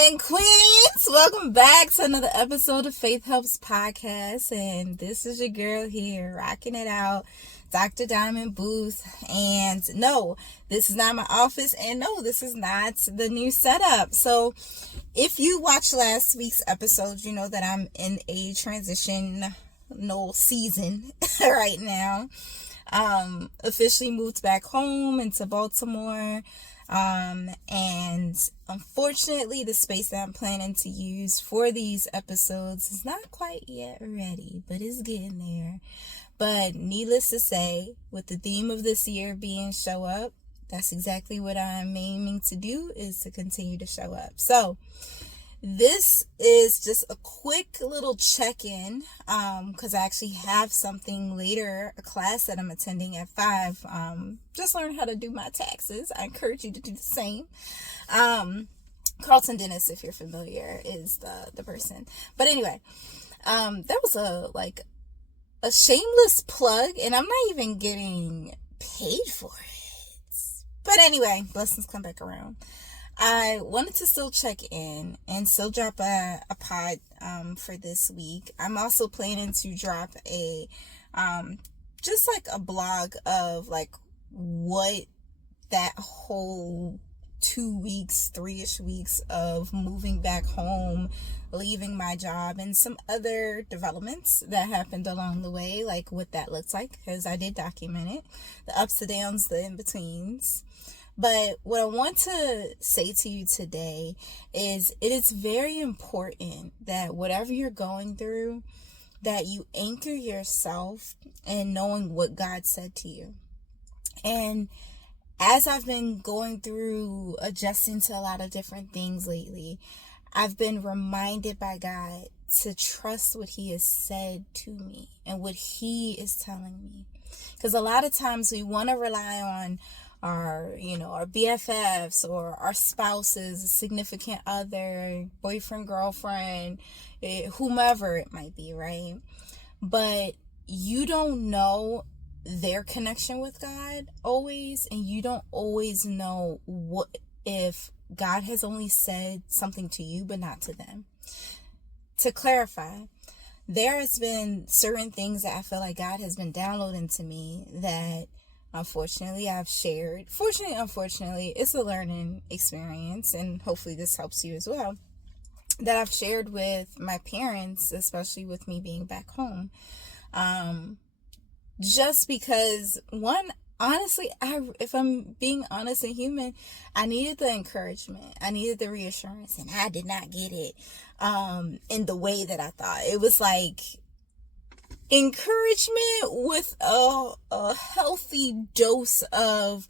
and queens, welcome back to another episode of Faith Helps Podcast. And this is your girl here, rocking it out, Dr. Diamond Booth. And no, this is not my office, and no, this is not the new setup. So if you watched last week's episode, you know that I'm in a transitional season right now. Officially moved back home into Baltimore. And unfortunately, the space that I'm planning to use for these episodes is not quite yet ready, but it's getting there. But needless to say, with the theme of this year being show up, that's exactly what I'm aiming to do, is to continue to show up. So this is just a quick little check-in, because I actually have something later, a class that I'm attending at 5, just learn how to do my taxes. I encourage you to do the same. Carlton Dennis, if you're familiar, is the person. But anyway, that was a shameless plug, and I'm not even getting paid for it. But anyway, blessings come back around. I wanted to still check in and still drop a pod for this week. I'm also planning to drop a just like a blog of like what that whole 2 weeks, 3-ish weeks of moving back home, leaving my job, and some other developments that happened along the way, like what that looks like, because I did document it, the ups, the downs, the in-betweens. But what I want to say to you today is it is very important that whatever you're going through, that you anchor yourself in knowing what God said to you. And as I've been going through adjusting to a lot of different things lately, I've been reminded by God to trust what He has said to me and what He is telling me. Because a lot of times we want to rely on our BFFs or our spouses, significant other, boyfriend, girlfriend, whomever it might be, right? But you don't know their connection with God always, and you don't always know what if God has only said something to you but not to them. To clarify, there has been certain things that I feel like God has been downloading to me that unfortunately I've shared. Fortunately, unfortunately, it's a learning experience, and hopefully this helps you as well, that I've shared with my parents, especially with me being back home. Just because, one, honestly, if I'm being honest and human, I needed the encouragement. I needed the reassurance, and I did not get it in the way that I thought. It was like encouragement with a healthy dose of,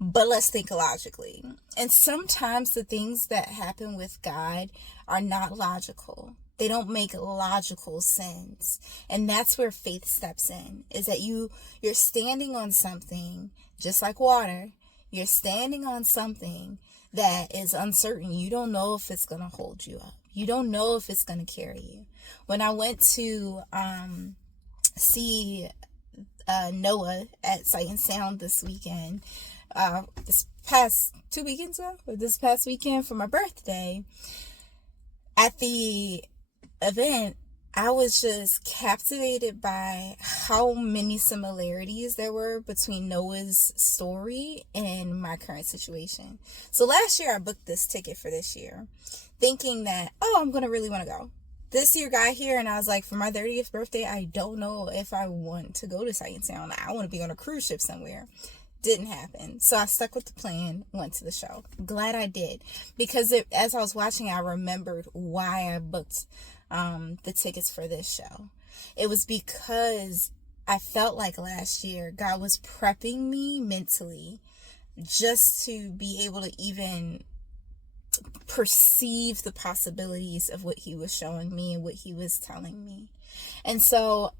but let's think logically. And sometimes the things that happen with God are not logical. They don't make logical sense. And that's where faith steps in, is that you're standing on something, just like water. You're standing on something that is uncertain. You don't know if it's going to hold you up. You don't know if it's going to carry you. When I went to see Noah at Sight and Sound this weekend, this past 2 weekends ago, or this past weekend for my birthday, at the event, I was just captivated by how many similarities there were between Noah's story and my current situation. So last year I booked this ticket for this year, thinking that, I'm going to really want to go. This year got here and I was like, for my 30th birthday, I don't know if I want to go to Sight and Sound. I want to be on a cruise ship somewhere. Didn't happen. So I stuck with the plan, went to the show. Glad I did. Because as I was watching, I remembered why I booked the tickets for this show. It was because I felt like last year God was prepping me mentally just to be able to even perceive the possibilities of what He was showing me and what He was telling me. And so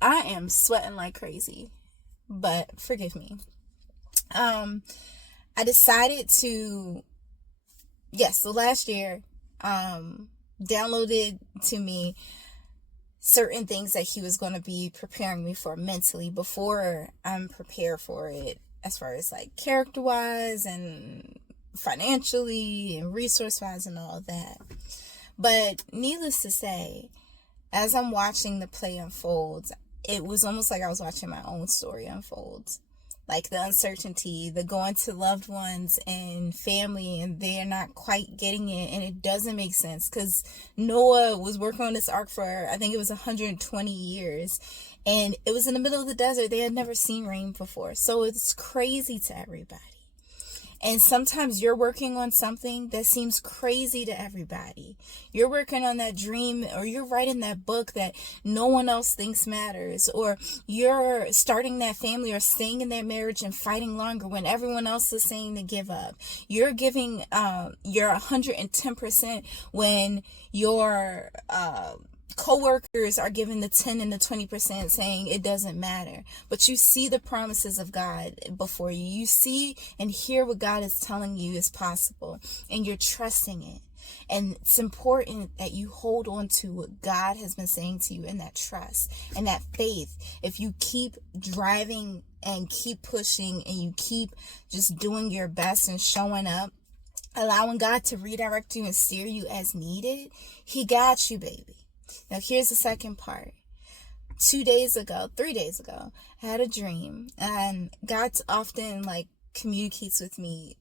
I am sweating like crazy, but forgive me. I decided to, so last year, downloaded to me certain things that He was going to be preparing me for mentally before I'm prepared for it, as far as like character wise and financially and resource wise and all that. But needless to say, as I'm watching the play unfold, it was almost like I was watching my own story unfold. Like the uncertainty, the going to loved ones and family, and they're not quite getting it, and it doesn't make sense because Noah was working on this ark for, I think it was 120 years, and it was in the middle of the desert. They had never seen rain before, so it's crazy to everybody. And sometimes you're working on something that seems crazy to everybody. You're working on that dream, or you're writing that book that no one else thinks matters, or you're starting that family or staying in that marriage and fighting longer when everyone else is saying to give up. You're giving your 110% when your co-workers are giving the 10 and the 20%, saying it doesn't matter. But you see the promises of God before you. You see and hear what God is telling you is possible, and you're trusting it. And it's important that you hold on to what God has been saying to you in that trust and that faith. If you keep driving and keep pushing and you keep just doing your best and showing up, allowing God to redirect you and steer you as needed, He got you, baby. Now, here's the second part. 3 days ago, I had a dream, and God often communicates with me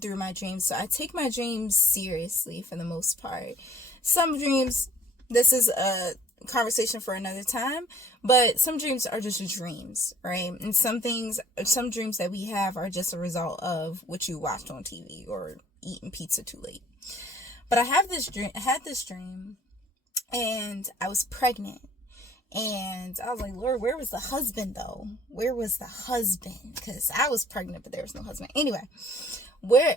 through my dreams. So I take my dreams seriously for the most part. Some dreams, this is a conversation for another time, but some dreams are just dreams, right? And some dreams that we have are just a result of what you watched on TV or eating pizza too late. But I had this dream, and I was pregnant. And I was like, Lord, where was the husband though? Where was the husband? Because I was pregnant, but there was no husband. Anyway, where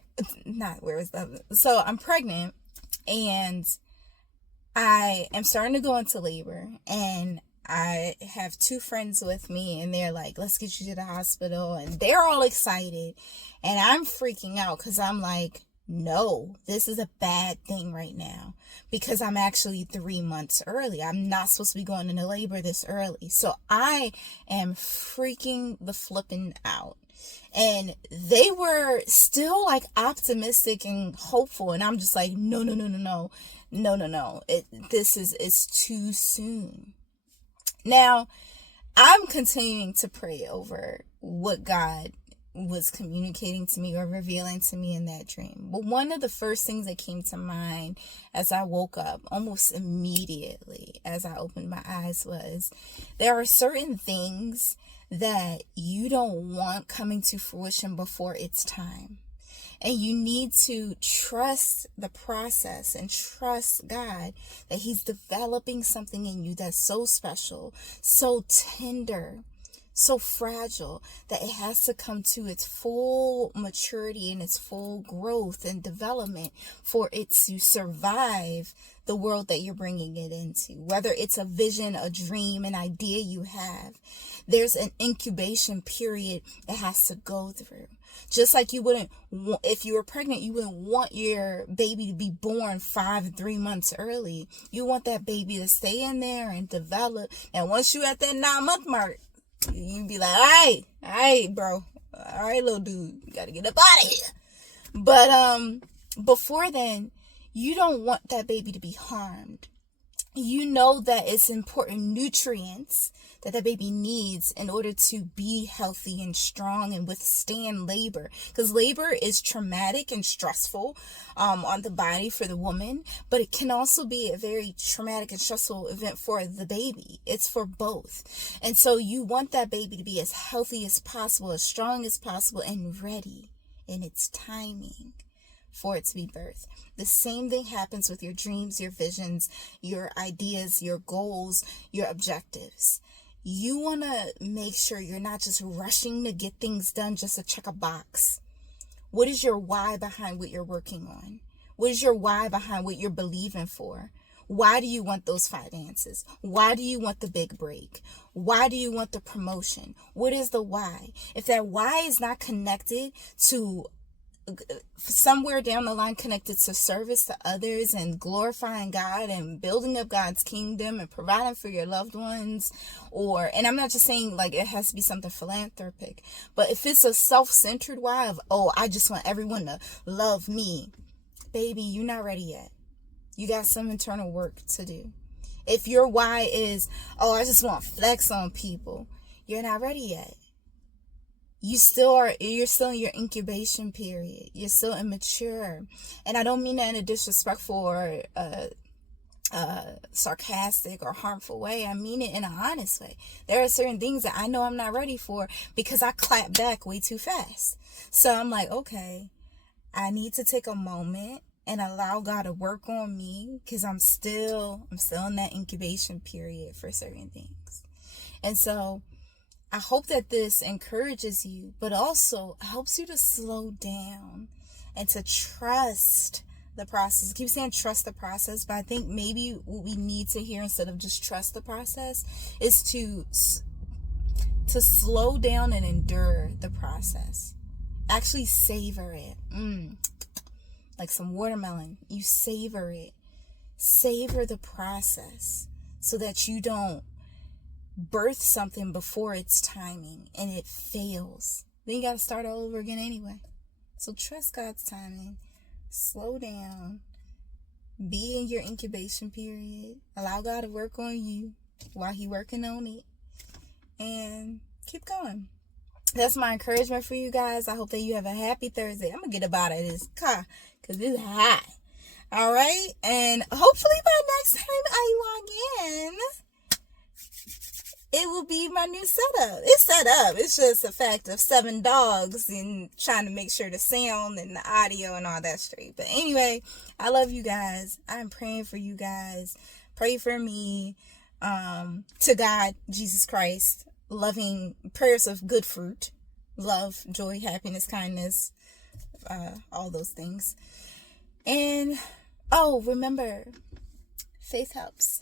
was the husband? So I'm pregnant, and I am starting to go into labor, and I have 2 friends with me, and they're like, let's get you to the hospital. And they're all excited, and I'm freaking out because I'm like, no, this is a bad thing right now, because I'm actually 3 months early. I'm not supposed to be going into labor this early. So I am freaking the flipping out. And they were still optimistic and hopeful. And I'm just like, no. It's too soon. Now, I'm continuing to pray over what God was communicating to me or revealing to me in that dream. But one of the first things that came to mind as I woke up, almost immediately as I opened my eyes, was there are certain things that you don't want coming to fruition before it's time. And you need to trust the process and trust God that He's developing something in you that's so special, so tender, so fragile, that it has to come to its full maturity and its full growth and development for it to survive the world that you're bringing it into. Whether it's a vision, a dream, an idea you have, there's an incubation period that has to go through. Just like you wouldn't, if you were pregnant, you wouldn't want your baby to be born 5 and 3 months early. You want that baby to stay in there and develop. And once you at that 9-month mark, you be like, all right, bro. All right, little dude, you got to get up out of here. But before then, you don't want that baby to be harmed. You know that it's important nutrients that baby needs in order to be healthy and strong and withstand labor. Because labor is traumatic and stressful on the body for the woman, but it can also be a very traumatic and stressful event for the baby. It's for both. And so you want that baby to be as healthy as possible, as strong as possible, and ready in its timing for it to be birthed. The same thing happens with your dreams, your visions, your ideas, your goals, your objectives. You want to make sure you're not just rushing to get things done just to check a box. What is your why behind what you're working on? What is your why behind what you're believing for? Why do you want those finances? Why do you want the big break? Why do you want the promotion? What is the why? If that why is not connected to somewhere down the line connected to service to others and glorifying God and building up God's kingdom and providing for your loved ones, and I'm not just saying like it has to be something philanthropic, but if it's a self-centered why of, oh, I just want everyone to love me, baby, you're not ready yet. You got some internal work to do. If your why is, oh, I just want flex on people, you're not ready yet. You're still in your incubation period. You're still immature. And I don't mean that in a disrespectful or sarcastic or harmful way. I mean it in an honest way. There are certain things that I know I'm not ready for because I clap back way too fast. So I'm like, okay, I need to take a moment and allow God to work on me because I'm still in that incubation period for certain things. And so I hope that this encourages you, but also helps you to slow down and to trust the process. I keep saying trust the process, but I think maybe what we need to hear instead of just trust the process is to slow down and endure the process. Actually savor it. Like some watermelon. You savor it. Savor the process so that you don't birth something before its timing and it fails. Then you got to start all over again anyway. So trust God's timing. Slow down. Be in your incubation period. Allow God to work on you while He's working on it. And keep going. That's my encouragement for you guys. I hope that you have a happy Thursday. I'm going to get up out of this car because it's hot. All right? And hopefully by next time I log in, it will be my new setup. It's set up. It's just a fact of 7 dogs and trying to make sure the sound and the audio and all that straight. But anyway, I love you guys. I'm praying for you guys. Pray for me. To God, Jesus Christ, loving prayers of good fruit, love, joy, happiness, kindness, all those things. And, remember, faith helps.